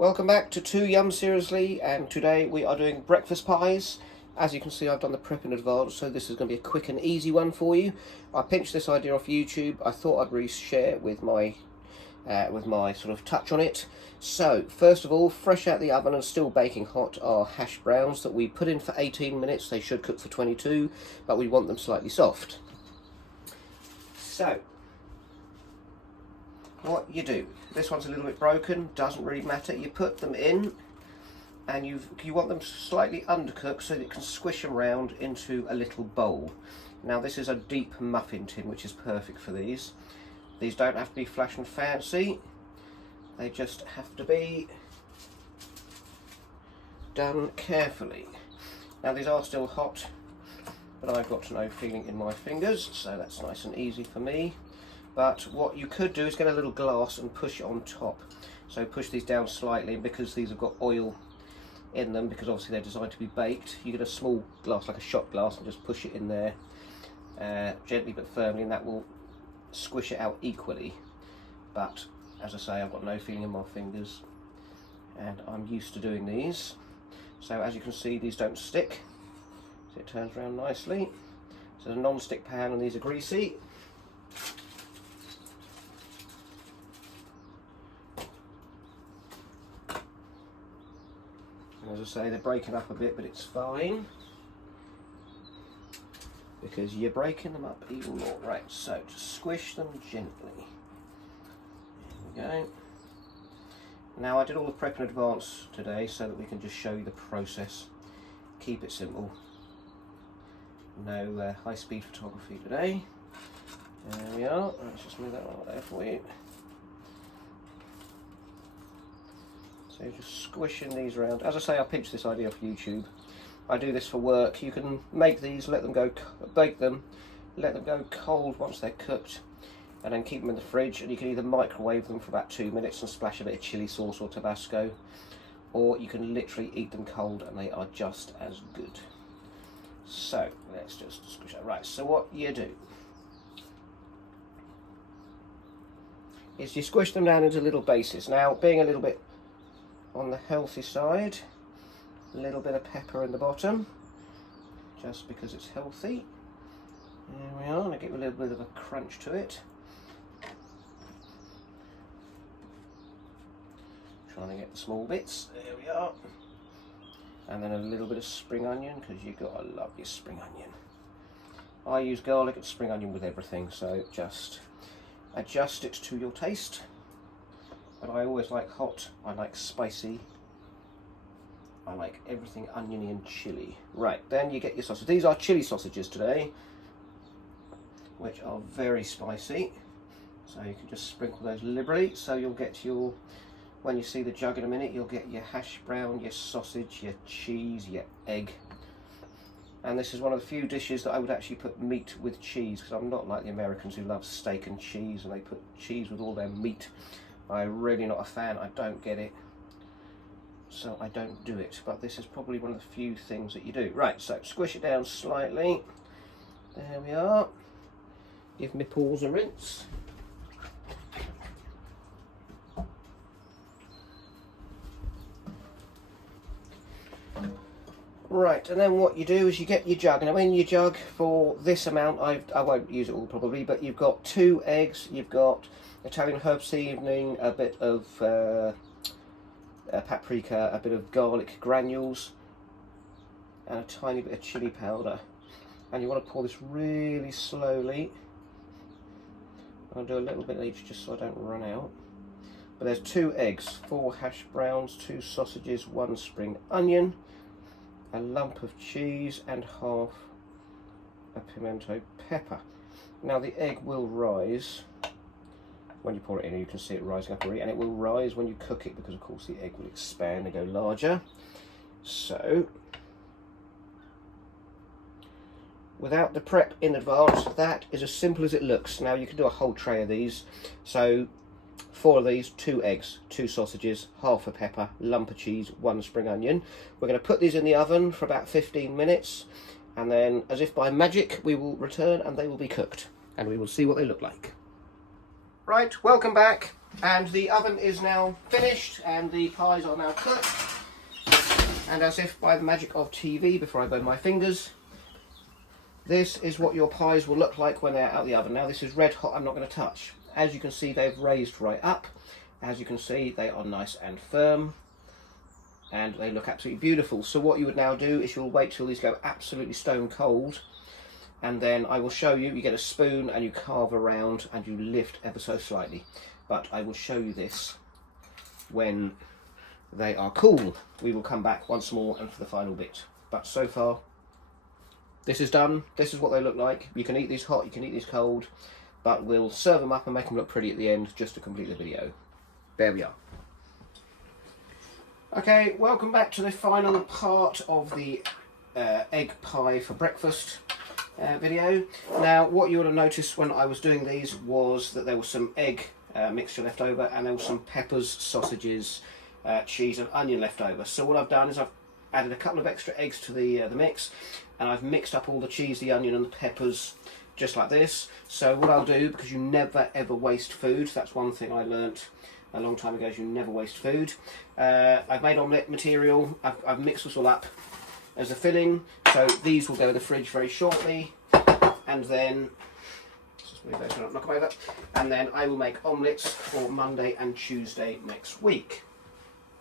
Welcome back to 2 Yum Seriously, and today we are doing breakfast pies. As you can see, I've done the prep in advance, so this is going to be a quick and easy one for you. I pinched this idea off YouTube. I thought I'd reshare it with my sort of touch on it. So first of all, fresh out the oven and still baking hot are hash browns that we put in for 18 minutes. They should cook for 22, but we want them slightly soft. So what you do, this one's a little bit broken, doesn't really matter. You put them in and you want them slightly undercooked so that you can squish them around into a little bowl. Now this is a deep muffin tin, which is perfect for these. These don't have to be flash and fancy, they just have to be done carefully. Now these are still hot, but I've got no feeling in my fingers, so that's nice and easy for me. But what you could do is get a little glass and push it on top. So push these down slightly, and because these have got oil in them, because obviously they're designed to be baked, you get a small glass, like a shot glass, and just push it in there gently but firmly, and that will squish it out equally. But as I say, I've got no feeling in my fingers, and I'm used to doing these. So as you can see, these don't stick, so it turns around nicely. So it's a non-stick pan, and these are greasy. As I say, they're breaking up a bit, but it's fine because you're breaking them up even more. Right, so just squish them gently. There we go. Now I did all the prep in advance today so that we can just show you the process. Keep it simple. No high-speed photography today. There we are. Let's just move that one there for you. So just squishing these around. As I say, I pinched this idea off YouTube. I do this for work. You can make these, let them go, bake them, let them go cold once they're cooked, and then keep them in the fridge. And you can either microwave them for about 2 minutes and splash a bit of chili sauce or Tabasco, or you can literally eat them cold and they are just as good. So let's just squish that. Right, so what you do is you squish them down into little bases. Now, being a little bit on the healthy side, a little bit of pepper in the bottom, just because it's healthy. There we are, and I give a little bit of a crunch to it. Trying to get the small bits, there we are. And then a little bit of spring onion, because you've got to love your spring onion. I use garlic and spring onion with everything, so just adjust it to your taste. But I always like hot, I like spicy, I like everything oniony and chilli. Right, then you get your sausage. These are chili sausages today, which are very spicy. So you can just sprinkle those liberally. So you'll get your, when you see the jug in a minute, you'll get your hash brown, your sausage, your cheese, your egg. And this is one of the few dishes that I would actually put meat with cheese, because I'm not like the Americans who love steak and cheese and they put cheese with all their meat. I'm really not a fan, I don't get it, so I don't do it, but this is probably one of the few things that you do. Right, so squish it down slightly, there we are, give my paws a rinse. Right, and then what you do is you get your jug. Now in your jug, for this amount, I won't use it all probably, but you've got 2 eggs, you've got Italian herb seasoning, a bit of paprika, a bit of garlic granules, and a tiny bit of chili powder. And you want to pour this really slowly. I'll do a little bit each just so I don't run out. But there's 2 eggs, 4 hash browns, 2 sausages, 1 spring onion, a lump of cheese, and half a pimento pepper. Now the egg will rise when you pour it in, and you can see it rising up already, and it will rise when you cook it, because of course the egg will expand and go larger. So without the prep in advance, that is as simple as it looks. Now you can do a whole tray of these. So 4 of these, 2 eggs, 2 sausages, half a pepper, lump of cheese, 1 spring onion. We're going to put these in the oven for about 15 minutes, and then as if by magic we will return and they will be cooked, and we will see what they look like. Right, welcome back, and the oven is now finished and the pies are now cooked, and as if by the magic of TV, before I burn my fingers, this is what your pies will look like when they're out of the oven. Now this is red hot, I'm not going to touch. As you can see, they've raised right up. As you can see, they are nice and firm and they look absolutely beautiful. So what you would now do is you'll wait till these go absolutely stone cold, and then I will show you. You get a spoon and you carve around and you lift ever so slightly. But I will show you this when they are cool. We will come back once more and for the final bit. But so far, this is done. This is what they look like. You can eat these hot, you can eat these cold, but we'll serve them up and make them look pretty at the end just to complete the video. There we are. Okay, welcome back to the final part of the egg pie for breakfast video. Now what you would have noticed when I was doing these was that there was some egg mixture left over, and there was some peppers, sausages, cheese and onion left over. So what I've done is I've added a couple of extra eggs to the mix, and I've mixed up all the cheese, the onion and the peppers just like this. So what I'll do, because you never ever waste food, that's one thing I learnt a long time ago, is you never waste food. I've made omelette material, I've mixed this all up as a filling, so these will go in the fridge very shortly, and then just move those so I don't knock them over, and then I will make omelettes for Monday and Tuesday next week,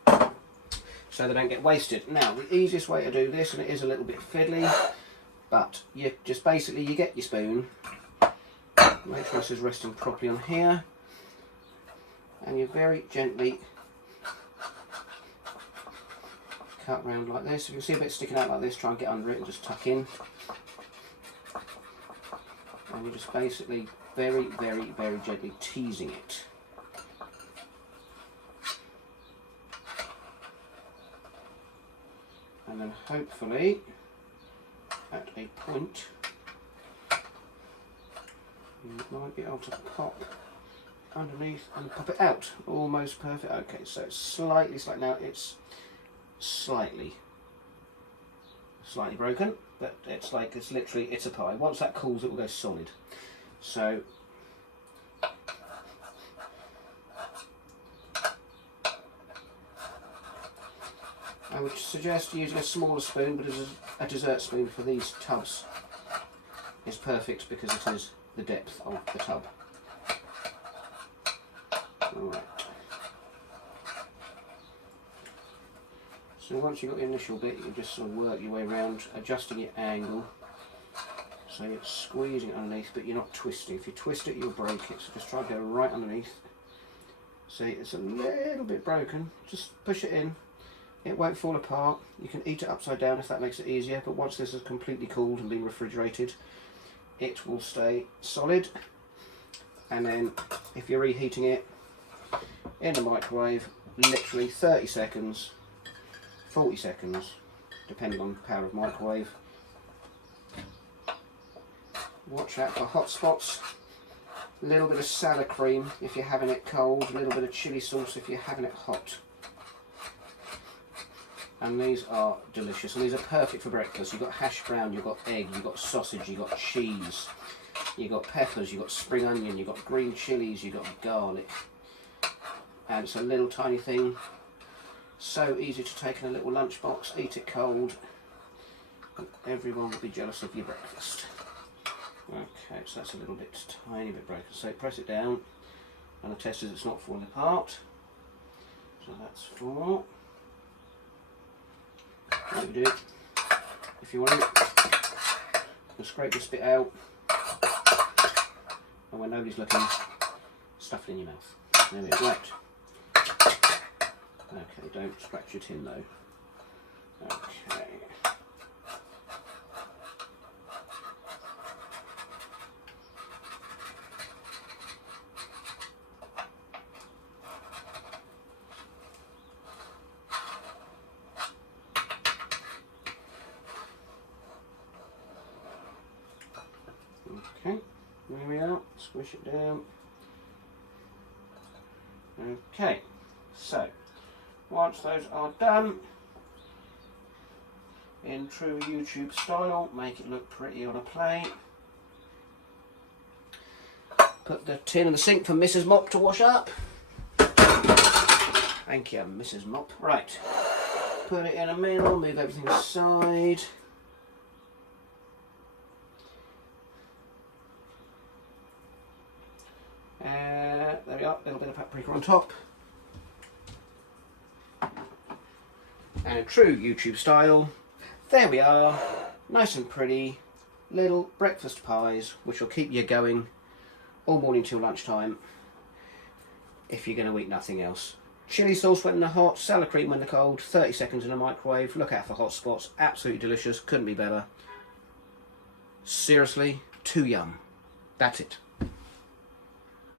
so they don't get wasted. Now the easiest way to do this, and it is a little bit fiddly, but you just basically you get your spoon, make sure this is resting properly on here, and you very gently cut round like this. If you can see a bit sticking out like this, try and get under it and just tuck in. And you're just basically very, very, very gently teasing it. And then hopefully, at a point, you might be able to pop underneath and pop it out. Almost perfect. Okay, so it's slightly, now it's slightly broken, but it's like, it's literally, it's a pie. Once that cools, it will go solid. So I would suggest using a smaller spoon, but as a dessert spoon for these tubs is perfect because it is the depth of the tub. Alright. So once you've got the initial bit, you can just sort of work your way around, adjusting your angle. So you're squeezing underneath, but you're not twisting. If you twist it, you'll break it. So just try to go right underneath. See, it's a little bit broken. Just push it in. It won't fall apart. You can eat it upside down if that makes it easier, but once this is completely cooled and been refrigerated, it will stay solid. And then if you're reheating it in the microwave, literally 30 seconds, 40 seconds, depending on the power of microwave. Watch out for hot spots. A little bit of salad cream if you're having it cold, a little bit of chili sauce if you're having it hot. And these are delicious, and these are perfect for breakfast. You've got hash brown, you've got egg, you've got sausage, you've got cheese, you've got peppers, you've got spring onion, you've got green chilies, you've got garlic. And it's a little tiny thing, so easy to take in a little lunchbox, eat it cold, and everyone will be jealous of your breakfast. Okay, so that's a little bit, tiny bit broken. So press it down, and the test is it's not falling apart. So that's 4. What you do, if you want it, you scrape this bit out, and when nobody's looking, stuff it in your mouth. There we go. Right. Okay, don't scratch your tin though. Okay. Okay, there we are, squish it down. Okay, so once those are done, in true YouTube style, make it look pretty on a plate. put the tin in the sink for Mrs. Mop to wash up. Thank you, Mrs. Mop. Right, put it in the middle, move everything aside. There we are, a little bit of paprika on top. And in true YouTube style, there we are, nice and pretty little breakfast pies, which will keep you going all morning till lunchtime if you're going to eat nothing else. Chilli sauce when they're hot, sour cream when they're cold, 30 seconds in the microwave, look out for hot spots, absolutely delicious, couldn't be better. Seriously, too yum. That's it.